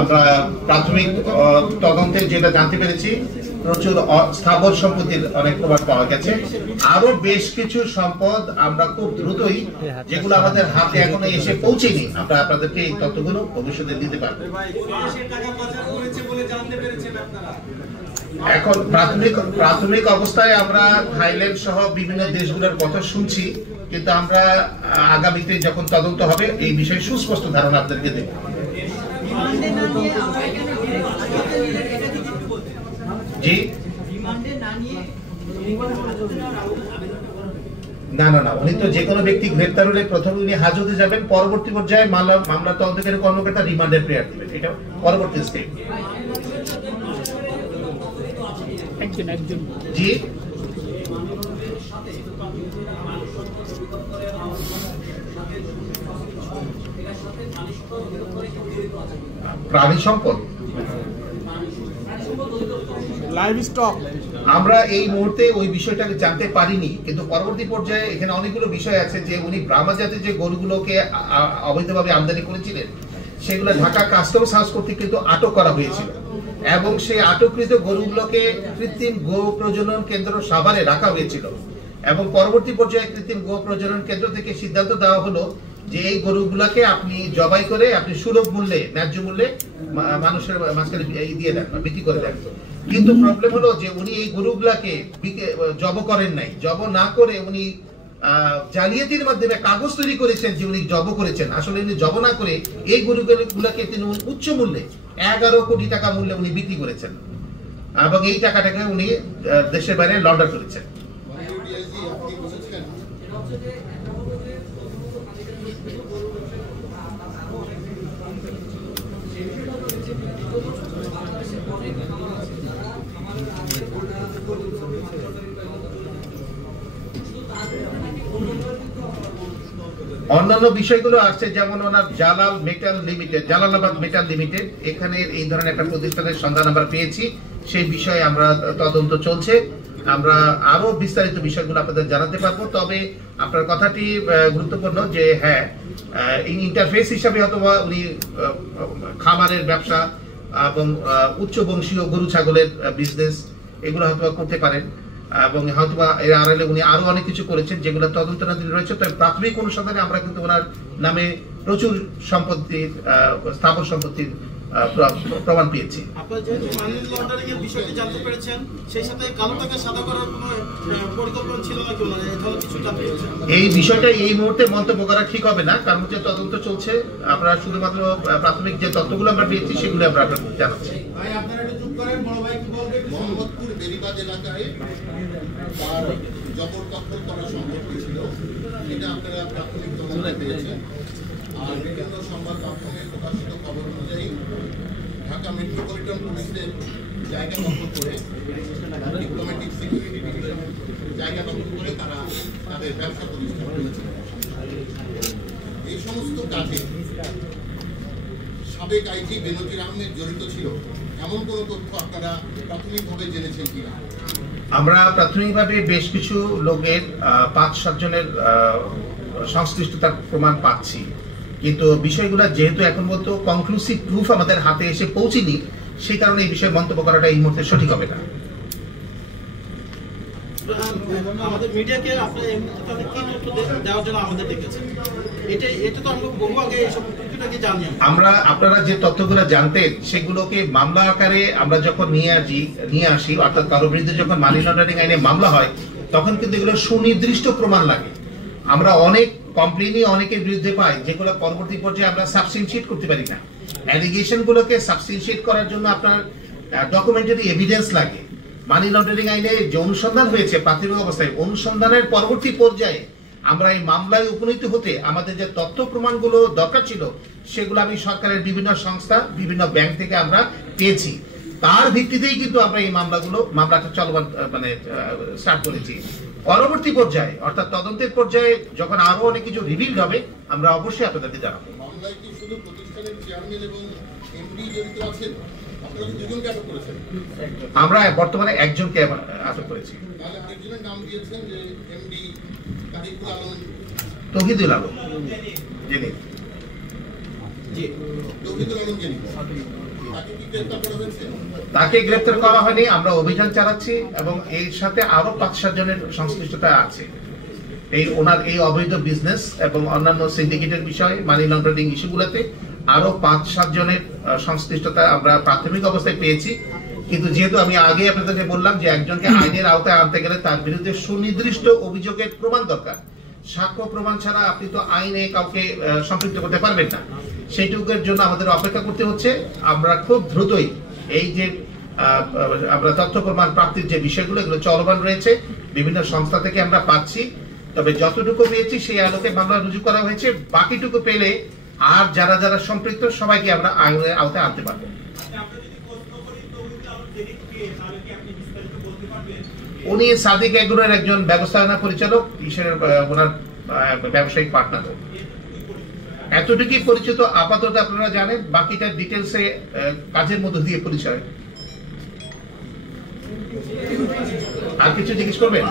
আমরা প্রাথমিক তদন্তে যেটা জানতে পেরেছি প্রচুর স্থাবর সম্পত্তির অনেক প্রমাণ পাওয়া গেছে। আরো বেশ কিছু সম্পদ আমরা খুব দ্রুতই, যেগুলো আমাদের হাতে এখনো এসে পৌঁছেনি, আমরা আপনাদেরকে এই তথ্যগুলো ভবিষ্যতে দিতে পারবো। এখন প্রাথমিক অবস্থায় আমরা থাইল্যান্ড সহ বিভিন্ন দেশগুলোর কথা শুনছি, কিন্তু আমরা আগামীতে যখন তদন্ত হবে এই বিষয়ে সুস্পষ্ট ধারণা আপনাদেরকে দেব। জি না না না, উনি তো যে কোনো ব্যক্তি গ্রেপ্তার হলে প্রথমে উনি হাজতে যাবেন, পরবর্তী পর্যায়ে মামলা তদন্তকারী কর্মকর্তা রিমান্ডের প্রেয়ার দিবেন, এটা পরবর্তী স্টেপ। জি প্রাণী সম্পদ আমরা এই মুহূর্তে ওই বিষয়টাকে জানতে পারিনি, কিন্তু পরবর্তী পর্যায়ে এখানে অনেকগুলো বিষয় আছে যে উনি ব্রাহ্মা জাতের যে গরুগুলোকে অবৈধভাবে আমদানি করেছিলেন সেগুলো ঢাকা কাস্টমস হাউস কর্তৃক কিন্তু আটক করা হয়েছিল, এবং সেই আটককৃত গরুগুলোকে কৃত্রিম গো প্রজনন কেন্দ্র সাভারে রাখা হয়েছিল, এবং পরবর্তী পর্যায়ে কৃত্রিম গো প্রজনন কেন্দ্র থেকে সিদ্ধান্ত দেওয়া হলো যে এই গরুগুলাকে আপনি জবাই করে আপনি সুলভ মূল্যে, ন্যায্য মূল্যে মানুষের মাঝখানে দিয়ে দেন, বিক্রি করে দেন। কিন্তু প্রবলেম হলো যে উনি এই গরুগুলাকে জব করেন নাই, জব না করে উনি জালিয়াতির মাধ্যমে কাগজ তৈরি করেছেন যে উনি জব করেছেন। আসলে উনি জব না করে এই গরুগুলাকে তিনি উচ্চ মূল্যে 11 কোটি টাকা মূল্যে উনি বিক্রি করেছেন, এবং এই টাকাটাকে উনি দেশের বাইরে লন্ডার করেছেন। অন্যান্য বিষয়গুলো আছে, যেমন ওনার জালালাবাদ মেটাল লিমিটেড, এখানে এই ধরনের একটা প্রতিষ্ঠানের সন্ধান আমরা পেয়েছি, সেই বিষয়ে আমরা তদন্ত চলছে। আমরা আরো বিস্তারিত বিষয়গুলো আপনাদের জানাতে পারবো, তবে আপনার কথাটি গুরুত্বপূর্ণ যে হ্যাঁ, ইন্টারফেস হিসাবে অথবা উনি খামারের ব্যবসা এবং উচ্চ বংশীয় গরু ছাগলের বিজনেস এগুলো হয়তো করতে পারেন, এবং হয়তো এর আড়ালে উনি আরো অনেক কিছু করেছেন যেগুলো তদন্তাধীন রয়েছে। তবে প্রাথমিক অনুসন্ধানে আমরা কিন্তু ওনার নামে প্রচুর সম্পত্তির, স্থাবর সম্পত্তির প্রমাণ পেয়েছি। এই বিষয়টা এই মুহূর্তে মন্তব্য করা ঠিক হবে না, কারণ হচ্ছে তদন্ত চলছে। আমরা শুধুমাত্র প্রাথমিক যে তথ্যগুলো আমরা পেয়েছি সেগুলো আমরা আপনাদের জানাচ্ছি। জবরদখল করা সম্পত্তি ছিল, এটা আপনারা প্রাথমিক তদন্তে পেয়েছেন। আর বিভিন্ন সংবাদ মাধ্যমে প্রকাশিত খবর অনুযায়ী ঢাকা মেট্রোপলিটন পুলিশের জায়গা দখল করে, ডিপ্লোম্যাটিক সিকিউরিটি ডিভিশনের জায়গা দখল করে তারা তাদের ব্যবসা প্রতিষ্ঠান করেছেন। এই সমস্ত কাজে সাবেক আইজি বেনজির আহমেদ জড়িত ছিল এমন কোন তথ্য আপনারা প্রাথমিকভাবে জেনেছেন কিনা? আমরা প্রাথমিকভাবে বেশ কিছু লোকের 5-7 জনের সংশ্লিষ্টতার প্রমাণ পাচ্ছি, কিন্তু বিষয়গুলো যেহেতু এখন পর্যন্ত কনক্লুসিভ প্রুফ আমাদের হাতে এসে পৌঁছেনি, সেই কারণে এই বিষয়ে মন্তব্য করাটা এই মুহূর্তে সঠিক হবে না। আমাদের মিডিয়াকে আপনারা এমনিতে কি তথ্য দেওয়ার জন্য আমাদের ডেকেছেন? এটা তো আমরা বহু আগে এই সব তথ্যটাকে জানি। আমরা আপনারা যে তথ্যগুলো জানতেন সেগুলোকে মামলা আকারে আমরা যখন নিয়ে আসি, অর্থাৎ কারো বিরুদ্ধে যখন মানি লন্ডারিং আইনে মামলা হয় তখন কিন্তু এগুলো সুনির্দিষ্ট প্রমাণ লাগে। আমরা অনেক কমপ্লেনই অনেকের বিরুদ্ধে পাই যেগুলো পরবর্তী পর্যায়ে আমরা সাবস্টেনশিয়েট করতে পারি না। অ্যালিগেশন গুলোকে সাবস্টেনশিয়েট করার জন্য আপনার ডকুমেন্টারি এভিডেন্স লাগে। মানি লন্ডারিং আইনে যে অনুসন্ধান হয়েছে প্রাথমিক অবস্থায়, অনুসন্ধানের পরবর্তী পর্যায়ে আমরা এই মামলায় উপনীত হতে আমাদের যে তথ্য প্রমাণগুলো দরকার ছিল সেগুলো আমি সরকারের বিভিন্ন সংস্থা, বিভিন্ন ব্যাংক থেকে আমরা পেয়েছি। তার ভিত্তিতেই কিন্তু আমরা এই মামলাটা চলমান স্টার্ট করেছি। পরবর্তী পর্যায়ে অর্থাৎ তদন্তের পর্যায়ে যখন আরো অনেক কিছু রিভিলড হবে আমরা অবশ্যই আপনাদেরকে জানাবো। মামলায় কি শুধু প্রতিষ্ঠানের চেয়ারম্যান এবং এমডি জড়িত আছেন? আপনারা দুজনকে আটক করেছেন? আমরা বর্তমানে একজনকে আটক করেছি। তাহলে আরেকজনের নাম দিয়েছেন যে এমডি তৌহিদুল আলম। তৌহিদুল আলম, যিনি জি। তৌহিদুল আলমকে নিয়ে তাকে কি গ্রেফতার করা হয়েছে? তাকে গ্রেফতার করা হয়নি, আমরা অভিযান চালাচ্ছি এবং এর সাথে আরো 5-7 জনের সংশ্লিষ্টতা আছে। ওনার এই অবৈধ বিজনেস এবং অন্যান্য সিন্ডিকেটের বিষয়, মানি লন্ডারিং ইস্যুগুলোতে আরো 5-7 জনের সংশ্লিষ্টতা আমরা প্রাথমিক অবস্থায় পেয়েছি। কিন্তু যেহেতু আমি আগে আপনাদেরকে বললাম যে একজনকে আইনের আওতায় আনতে গেলে তার বিরুদ্ধে সুনির্দিষ্ট অভিযোগের প্রমাণ দরকার। সাক্ষ্য প্রমাণ ছাড়া আপনি তো আইনে কাউকে সম্পৃক্ত করতে পারবেন না। সেইটুকুর জন্য আমাদের অপেক্ষা করতে হচ্ছে। আমরা খুব দ্রুতই এই যে আমরা তথ্য প্রমাণ প্রাপ্তির যে বিষয়গুলো, এগুলো চলমান রয়েছে, বিভিন্ন সংস্থা থেকে আমরা পাচ্ছি। তবে যতটুকু পেয়েছি সেই আলোকে মামলা রুজু করা হয়েছে। বাকিটুকু পেলে আর যারা যারা সম্পৃক্ত সবাইকে আমরা আইনের আওতায় আনতে পারবো। উনি সাদিক এগ্রোর একজন ব্যবস্থাপনা পরিচালক, ওনার ব্যবসায়িক পার্টনার। এতটুকুই পরিচিত আপাতত, আপনারা জানেন। বাকিটা ডিটেলসে কাজের মধ্য দিয়ে পরিচয়। আর কিছু জিজ্ঞেস করবেন?